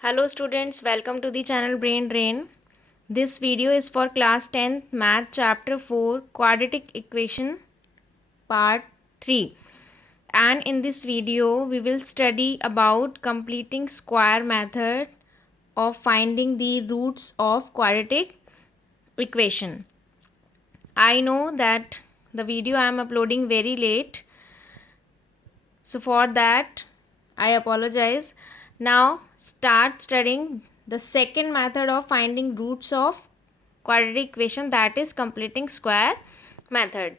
Hello students, welcome to the channel Brain Drain. This video is for class 10th math chapter 4 quadratic equation part 3. And in this video we will study about completing square method of finding the roots of quadratic equation. I know that the video I am uploading very late, so for that I apologize. Now start studying the second method of finding roots of quadratic equation, that is completing square method.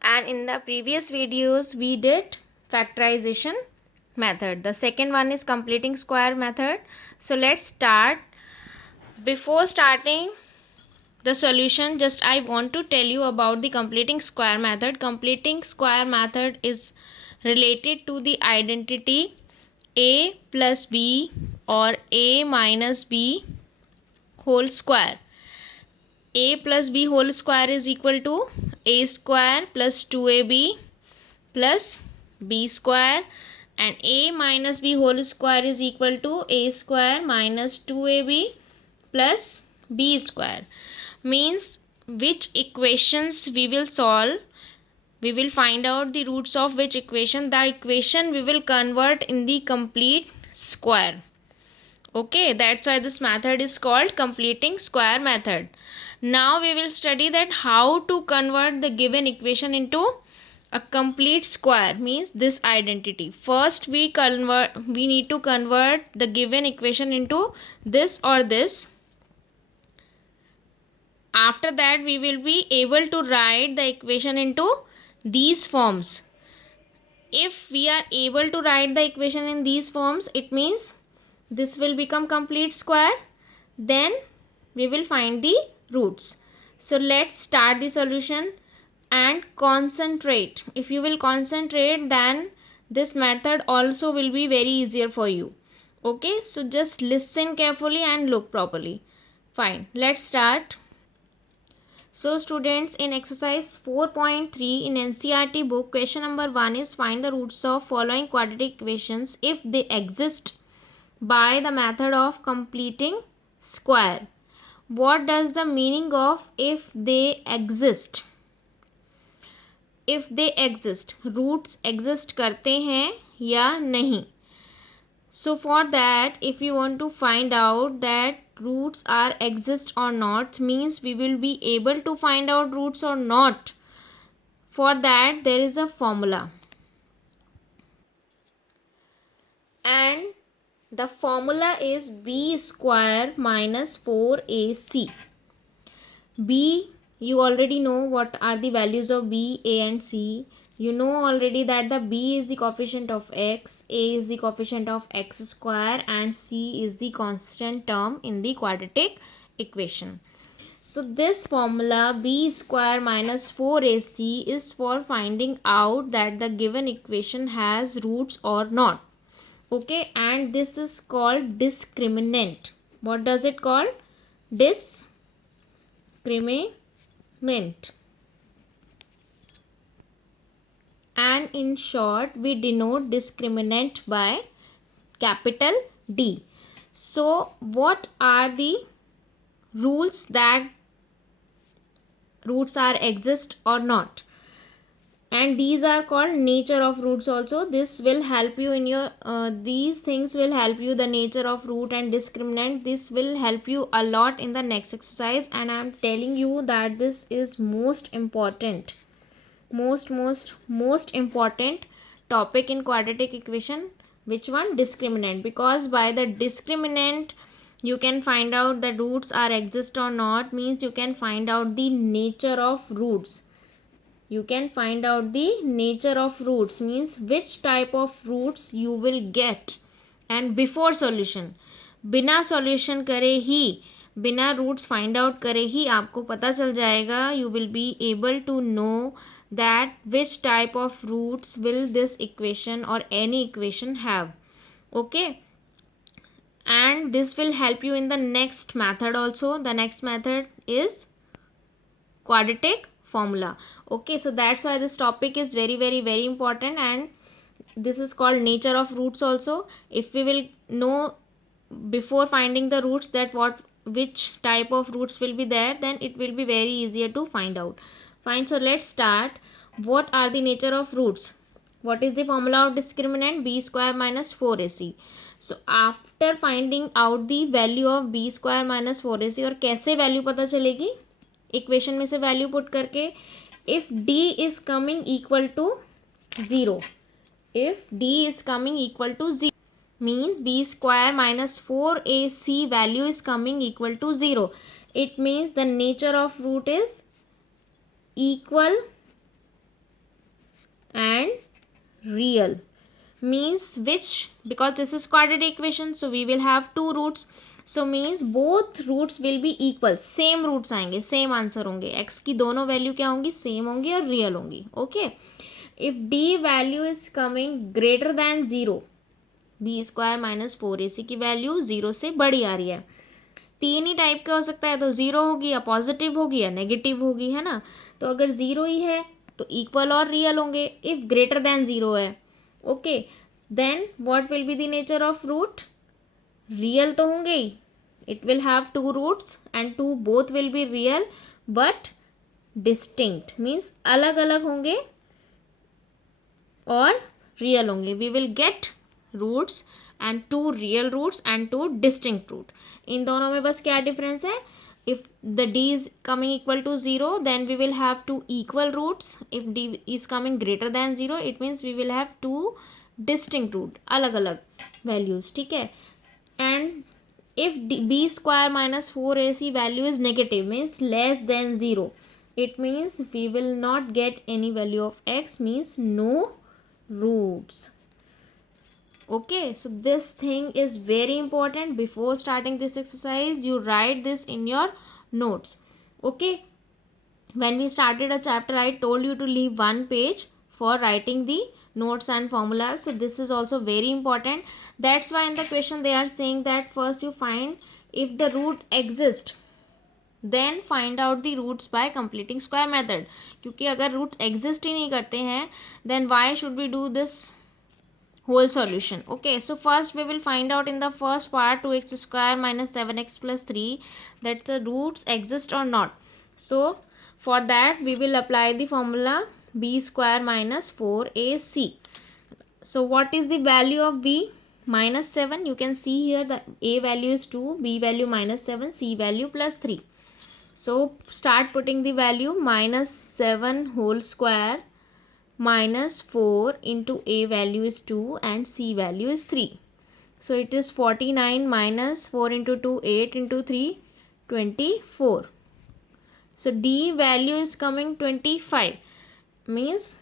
And in the previous videos we did factorization method. The second one is completing square method. So let's start. Before starting the solution, just I want to tell you about the completing square method. Completing square method is related to the identity a plus b or a minus b whole square. A plus b whole square is equal to a square plus 2ab plus b square, and a minus b whole square is equal to a square minus 2ab plus b square. Means which equations we will solve, we will find out the roots of which equation, the equation we will convert in the complete square. Okay, that's why this method is called completing square method. Now we will study that how to convert the given equation into a complete square, means this identity. First we need to convert the given equation into this or this. After that we will be able to write the equation into these forms. If we are able to write the equation in these forms, it means this will become complete square. Then we will find the roots. So let's start the solution and concentrate. If you will concentrate, then this method also will be very easier for you. Okay, so just listen carefully and look properly. Fine, let's start. So students, in exercise 4.3 in NCERT book, question number 1 is find the roots of following quadratic equations if they exist by the method of completing square. What does the meaning of if they exist? If they exist, roots exist करते हैं या नहीं? So for that, if you want to find out that roots are exist or not, means we will be able to find out roots or not. For that there is a formula, and the formula is b square minus 4ac. B, you already know what are the values of b, a and c. You know already that the b is the coefficient of x, a is the coefficient of x square, and c is the constant term in the quadratic equation. So this formula b square minus 4ac is for finding out that the given equation has roots or not. Okay, and this is called discriminant. What does it call? Discriminant. And in short, we denote discriminant by capital D. So what are the rules that roots are exist or not? And these are called nature of roots also. This will help you in your these things will help you, the nature of root and discriminant. This will help you a lot in the next exercise, and I am telling you that this is most important topic in quadratic equation. Which one? Discriminant. Because by the discriminant you can find out the roots are exist or not, means you can find out the nature of roots. You can find out the nature of roots, means which type of roots you will get. And before solution, बिना solution करे ही, बिना roots find out करे ही आपको पता चल जाएगा. You will be able to know that which type of roots will this equation or any equation have. Okay, and this will help you in the next method also. The next method is quadratic formula. Okay, so that's why this topic is very important, and this is called nature of roots also. If we will know before finding the roots, that which type of roots will be there, then it will be very easier to find out. Fine, so let's start. What are the nature of roots? What is the formula of discriminant? B square minus 4ac. So after finding out the value of b square minus 4ac, और कैसे value पता चलेगी? Equation में से value put करके. if d is coming equal to 0, if d is coming equal to 0 means b square minus 4ac value is coming equal to 0. It means the nature of root is equal and real. Means which, because this is quadratic equation, so we will have two roots. So means both roots will be equal, same roots आएंगे, same answer होंगे. x की दोनों value क्या होंगी? Same होंगी और real होंगी. Okay, if d value is coming greater than 0, b square minus 4ac की वैल्यू 0 से बड़ी आ रही है. तीन ही टाइप का हो सकता है, तो 0 होगी या पॉजिटिव होगी या नेगेटिव होगी, है ना. तो अगर 0 ही है तो इक्वल और रियल होंगे. इफ ग्रेटर दैन 0 है, okay, then what will be the nature of root? Real तो होंगे ही. It will have two roots and two both will be real but distinct, means अलग अलग होंगे और रियल होंगे. We will get roots and two real roots and two distinct root. इन दोनों में बस क्या डिफरेंस है? if the d is coming equal to 0, then we will have two equal roots. If d is coming greater than 0, it means we will have two distinct root, अलग अलग values. ठीक है. and if b square minus 4ac value is negative, means less than 0, it means we will not get any value of x, means no roots. Okay, so this thing is very important. Before starting this exercise, you write this in your notes. Okay, when we started a chapter, I told you to leave one page for writing the notes and formulas. So this is also very important. That's why in the question they are saying that first you find if the root exists, then find out the roots by completing square method. क्योंकि अगर root exist ही नहीं करते हैं, then why should we do this whole solution? Okay, so first we will find out in the first part 2x square minus 7x plus 3 that the roots exist or not. So for that we will apply the formula b square minus 4ac. So what is the value of b? Minus 7. You can see here the a value is 2, b value minus 7, c value plus 3. So start putting the value. Minus 7 whole square minus 4 into a value is 2 and c value is 3. So it is 49 minus 4 into 2, 8 into 3, 24. So d value is coming 25. Means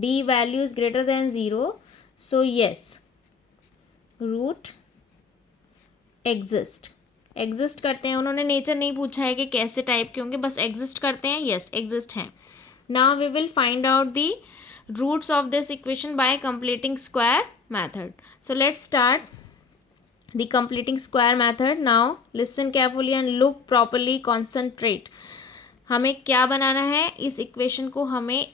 d value is greater than 0. So yes, root exist. Exist करते हैं. उन्होंने nature नहीं पूछा है कि कैसे type के होंगे, बस एग्जिस्ट करते हैं. यस, एग्जिस्ट हैं. Now we will find out the roots of this equation by completing square method. So let's start the completing square method. Now listen carefully and look properly, concentrate. हमें क्या बनाना है? इस equation को हमें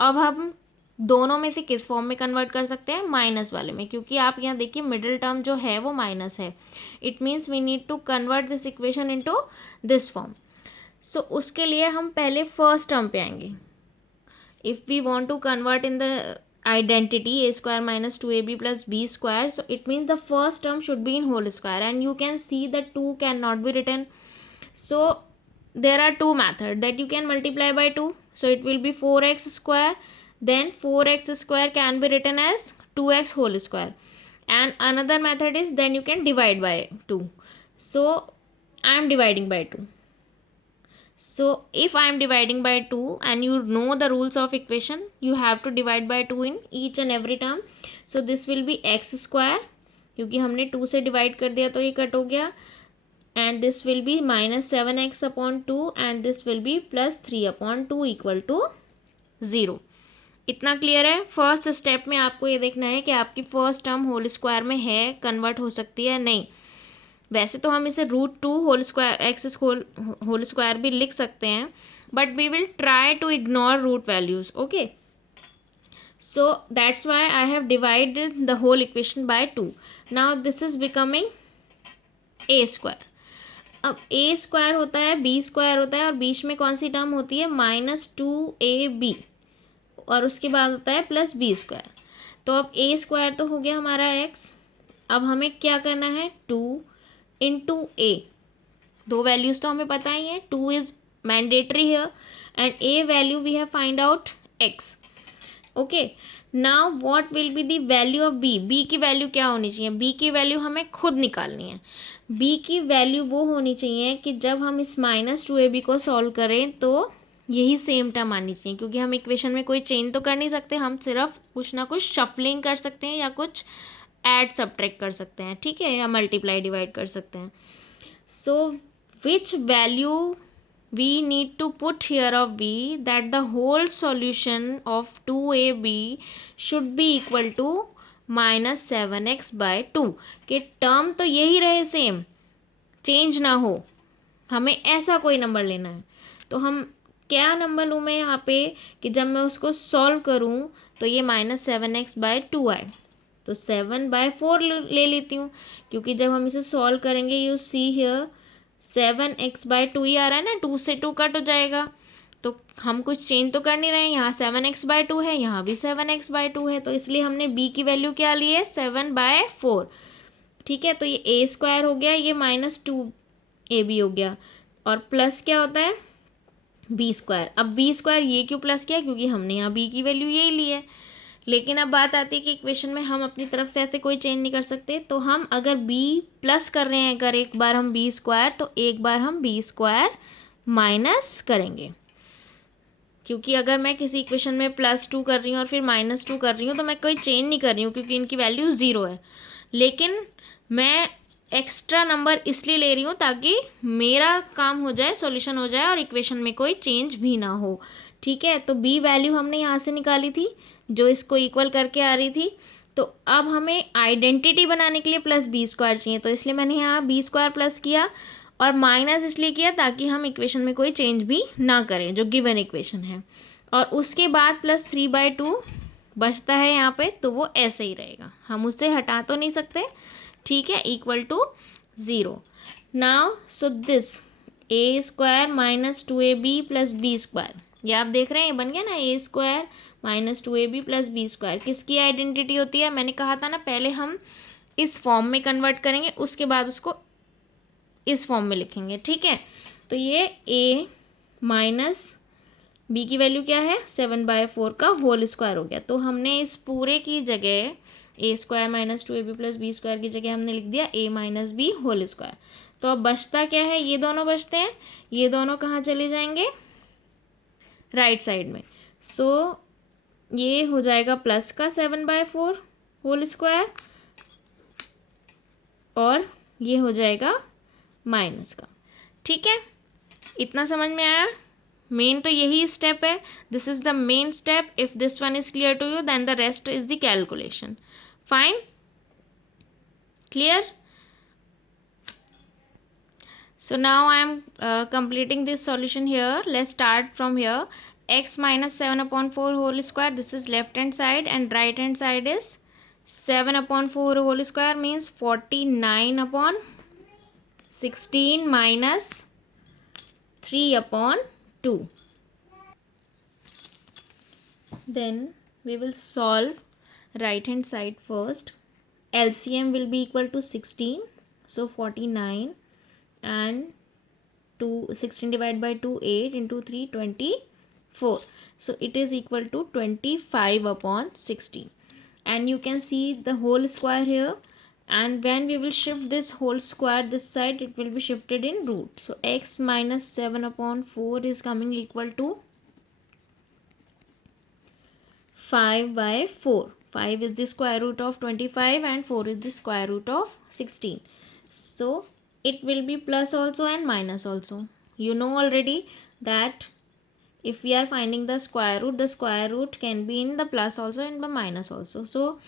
अब हम दोनों में से किस फॉर्म में कन्वर्ट कर सकते हैं? माइनस वाले में, क्योंकि आप यहाँ देखिए मिडिल टर्म जो है वो माइनस है. It means we need to convert this equation into this form. So उसके लिए हम पहले फर्स्ट टर्म पे आएंगे. If we want to convert in the identity a square minus 2ab plus b square, so it means the first term should be in whole square, and you can see that 2 cannot be written. So there are two methods that you can multiply by 2. So it will be 4x square. Then 4x square can be written as 2x whole square. And another method is then you can divide by 2. So I am dividing by 2. So if I am dividing by 2 and you know the rules of equation, you have to divide by 2 in each and every term. So this will be x square, क्योंकि हमने 2 से divide कर दिया तो ये cut हो गया. And this will be minus 7x upon 2 and this will be plus 3 upon 2 equal to 0. इतना क्लियर है? फर्स्ट स्टेप में आपको ये देखना है कि आपकी फर्स्ट टर्म होल स्क्वायर में है, कन्वर्ट हो सकती है नहीं. वैसे तो हम इसे √2 whole square x whole square भी लिख सकते हैं, but we will try to ignore root values. Okay, so that's why I have divided the whole equation by 2. Now this is becoming a square. अब ए स्क्वायर होता है, B square होता है, और बीच में कौन सी टर्म होती है, -2ab, और उसके बाद होता है प्लस बी स्क्वायर। तो अब ए स्क्वायर तो हो गया हमारा एक्स। अब हमें क्या करना है, 2 × ए। दो वैल्यूज तो हमें पता ही है, 2 is mandatory here and a value we have find out x. Okay, now what will be the value of b. B की वैल्यू क्या होनी चाहिए, बी की वैल्यू हमें खुद निकालनी है। बी की वैल्यू वो होनी चाहिए कि जब हम इस -2ab को सॉल्व करें तो यही सेम टर्म आनी चाहिए, क्योंकि हम इक्वेशन में कोई चेंज तो कर नहीं सकते, हम सिर्फ कुछ ना कुछ शफलिंग कर सकते हैं या कुछ ऐड सब्ट्रैक्ट कर सकते हैं, ठीक है, या मल्टीप्लाई डिवाइड कर सकते हैं। So which value we need to put here of b, that the whole solution of 2ab should be equal to -7x/2, कि टर्म तो यही रहे सेम, चेंज ना हो, हमें ऐसा कोई नंबर लेना है। तो हम क्या नंबर लूँ मैं यहाँ पे, कि जब मैं उसको सॉल्व करूँ तो ये -7x/2 आए, तो 7/4 ले लेती हूँ, क्योंकि जब हम इसे सॉल्व करेंगे, यू सी हियर 7x/2 ही आ रहा है ना, 2 से 2 कट हो जाएगा, तो हम कुछ चेंज तो कर नहीं रहे हैं। यहाँ 7x/2 है, यहाँ भी 7x/2 है, तो इसलिए हमने b की वैल्यू क्या ली है, 7/4। ठीक है, तो ये ए स्क्वायर हो गया, ये -2ab हो गया, और प्लस क्या होता है, बी स्क्वायर। अब बी स्क्वायर ये क्यों प्लस किया, क्योंकि हमने यहाँ बी की वैल्यू यही ली है। लेकिन अब बात आती है कि इक्वेशन में हम अपनी तरफ से ऐसे कोई चेंज नहीं कर सकते, तो हम अगर b प्लस कर रहे हैं, अगर एक बार हम बी स्क्वायर, तो एक बार हम बी स्क्वायर माइनस करेंगे, क्योंकि अगर मैं किसी इक्वेशन में +2 कर रही हूँ और फिर -2 कर रही हूँ, तो मैं कोई चेंज नहीं कर रही हूँ, क्योंकि इनकी वैल्यू 0 है। लेकिन मैं एक्स्ट्रा नंबर इसलिए ले रही हूँ ताकि मेरा काम हो जाए, सॉल्यूशन हो जाए, और इक्वेशन में कोई चेंज भी ना हो। ठीक है, तो बी वैल्यू हमने यहाँ से निकाली थी, जो इसको इक्वल करके आ रही थी। तो अब हमें आइडेंटिटी बनाने के लिए +b² चाहिए, तो इसलिए मैंने यहाँ b² प्लस किया, और माइनस इसलिए किया ताकि हम इक्वेशन में कोई चेंज भी ना करें, जो गिवन इक्वेशन है। और उसके बाद +3/2 बचता है यहाँ पे, तो वो ऐसे ही रहेगा, हम उससे हटा तो नहीं सकते। ठीक है, = 0। Now so this a² - 2ab + b², ये आप देख रहे हैं, ये बन गया ना, a² - 2ab + b²। किसकी आइडेंटिटी होती है, मैंने कहा था ना, पहले हम इस फॉर्म में कन्वर्ट करेंगे, उसके बाद उसको इस फॉर्म में लिखेंगे। ठीक है, तो ये a माइनस b की वैल्यू क्या है, 7/4 का होल स्क्वायर हो गया। तो हमने इस पूरे की जगह a² - 2ab + b² की जगह हमने लिख दिया a - b होल स्क्वायर। तो अब बचता क्या है, ये दोनों बचते हैं, ये दोनों कहाँ चले जाएंगे, राइट साइड में। सो ये हो जाएगा प्लस का 7/4 होल स्क्वायर, और ये हो जाएगा माइनस का। ठीक है, इतना समझ में आया। मेन तो यही स्टेप है, this is the main step. If this one is clear to you, then the rest is the calculation. Fine, clear? So now I am completing this solution here. Let's start from here. X - 7/4 whole square, this is left hand side, and right hand side is 7/4 whole square, means 49/16 minus 3/2. Then we will solve right hand side first. LCM will be equal to 16, so 49 and 16 divided by 2 8 into 3 24, so it is equal to 25/16, and you can see the whole square here, and when we will shift this whole square this side, it will be shifted in root. So x minus 7/4 is coming equal to 5/4. 5 is the square root of 25 and 4 is the square root of 16. So it will be plus also and minus also. You know already that if we are finding the square root can be in the plus also and the minus also. So,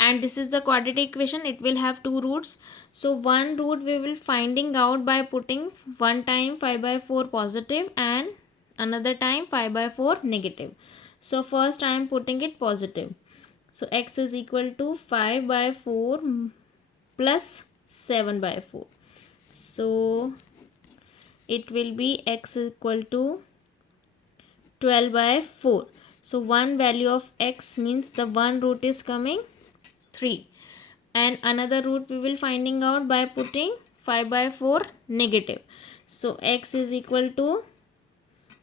and this is the quadratic equation, it will have two roots. So one root we will finding out by putting one time 5/4 positive and another time 5/4 negative. So first I am putting it positive. So x is equal to 5/4 plus 7/4. So it will be x equal to 12 by 4. So one value of x means the one root is coming 3, and another root we will finding out by putting 5 by 4 negative. So x is equal to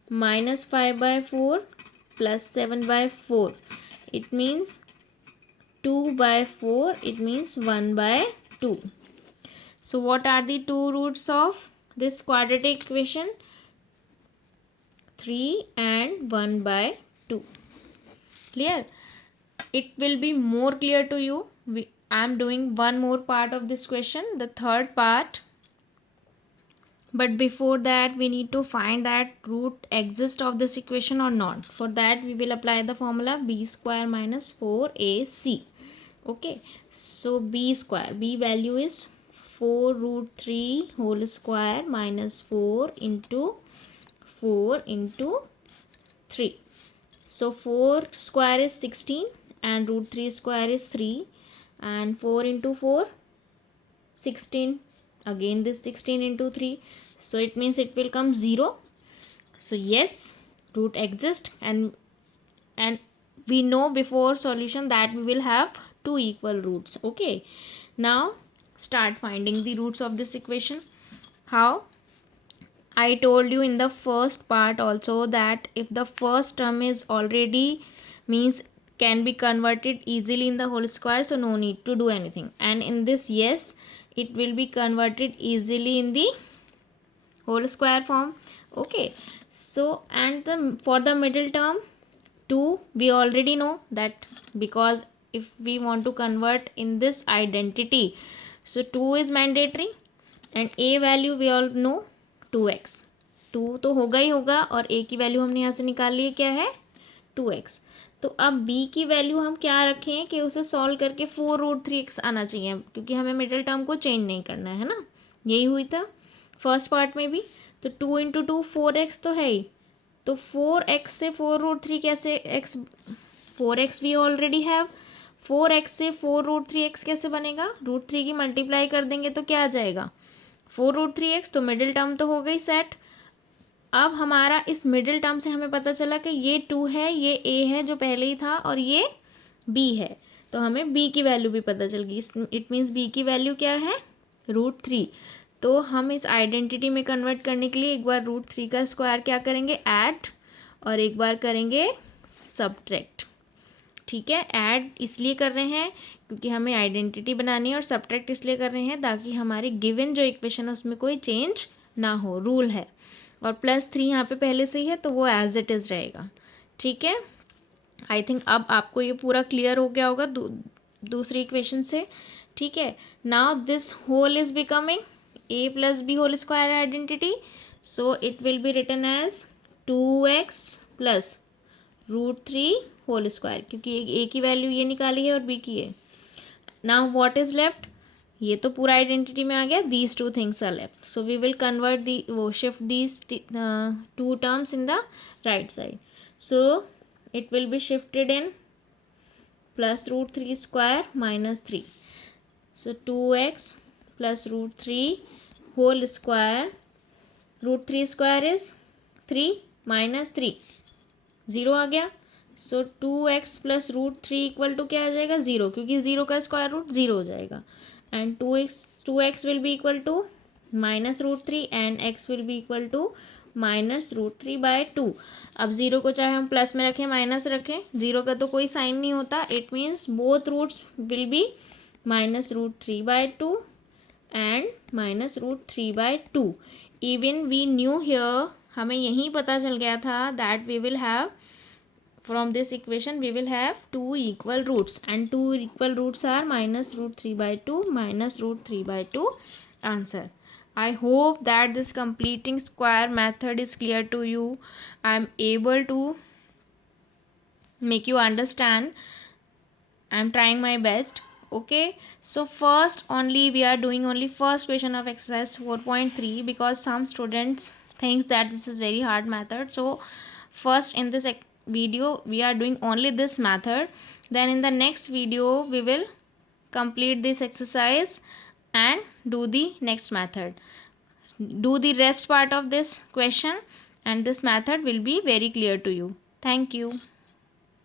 minus 5 by 4 plus 7 by 4. It means 2 by 4. It means 1 by 2. So what are the two roots of this quadratic equation? 3 and 1 by 2. Clear? It will be more clear to you. I am doing one more part of this question, the third part. But before that, we need to find that root exists of this equation or not. For that, we will apply the formula b square minus 4ac. Okay, so b square, b value is 4 root 3 whole square minus 4 into 3. So 4 square is 16 and root 3 square is 3, and 4 into 4 16, again this 16 into 3, so it means it will come 0. So yes, root exists, and we know before solution that we will have two equal roots. Okay, now start finding the roots of this equation. How? I told you in the first part also that if the first term is already means can be converted easily in the whole square, so no need to do anything. And in this, yes, it will be converted easily in the whole square form. Okay, so and for the middle term 2, we already know that, because if we want to convert in this identity, so 2 is mandatory, and a value we all know 2x. 2 तो होगा ही होगा, और a की value हमने यहाँ से निकाल ली है, क्या है 2x. तो अब b की वैल्यू हम क्या रखें कि उसे सॉल्व करके 4 रूट 3x आना चाहिए, क्योंकि हमें मिडिल टर्म को चेंज नहीं करना है ना. यही हुई था फर्स्ट पार्ट में भी. तो 2 इंटू 2 4x तो है ही. तो 4x से 4 रूट 3 कैसे x, 4x we already have. 4x से 4 रूट 3x कैसे बनेगा, रूट 3 की मल्टीप्लाई कर देंगे तो क्या आ जाएगा 4 रूट 3x. तो मिडिल टर्म तो हो गई सेट. अब हमारा इस मिडिल टर्म से हमें पता चला कि ये 2 है, ये a है जो पहले ही था, और ये b है. तो हमें b की वैल्यू भी पता चल गई. इट मीन्स b की वैल्यू क्या है रूट 3. तो हम इस आइडेंटिटी में कन्वर्ट करने के लिए एक बार रूट 3 का स्क्वायर क्या करेंगे ऐड, और एक बार करेंगे सब्ट्रैक्ट. ठीक है, ऐड इसलिए कर रहे हैं क्योंकि हमें आइडेंटिटी बनानी है, और सब्ट्रैक्ट इसलिए कर रहे हैं ताकि हमारी गिवन जो इक्वेशन है उसमें कोई चेंज ना हो, रूल है. और +3 यहाँ पे पहले से ही है तो वो एज इट इज़ रहेगा. ठीक है, आई थिंक अब आपको ये पूरा क्लियर हो गया होगा दूसरी इक्वेशन से. ठीक है, now this whole is becoming a plus b whole square identity. So it will be written as 2x plus root 3 whole square, क्योंकि a की वैल्यू ये निकाली है और b की है. नाउ व्हाट इज लेफ्ट, ये तो पूरा आइडेंटिटी में आ गया. These two things are left, so we will convert the वो shift these two terms in the right side. So it will be shifted in plus root 3 square minus 3. So 2x plus root 3 whole square. Root 3 square is 3 minus 3, 0 आ गया. So 2x plus root 3 equal to क्या आ जाएगा 0, क्योंकि 0 का square root 0 हो जाएगा. And 2x will be equal to minus root 3 and x will be equal to minus root 3 by 2. अब 0 को चाहे हम प्लस में रखें माइनस रखें, 0 का तो कोई साइन नहीं होता. It means both roots will be minus root 3 by 2 and minus root 3 by 2. Even we knew here, हमें यहीं पता चल गया था that we will have from this equation we will have two equal roots, and two equal roots are minus root 3 by 2 minus root 3 by 2. Answer. I hope that this completing square method is clear to you. I am able to make you understand. I am trying my best. Okay, so first only we are doing only first question of exercise 4.3, because some students thinks that this is very hard method. So first in this video we are doing only this method, then in the next video we will complete this exercise and do the next method. Do the rest part of this question and this method will be very clear to you. Thank you.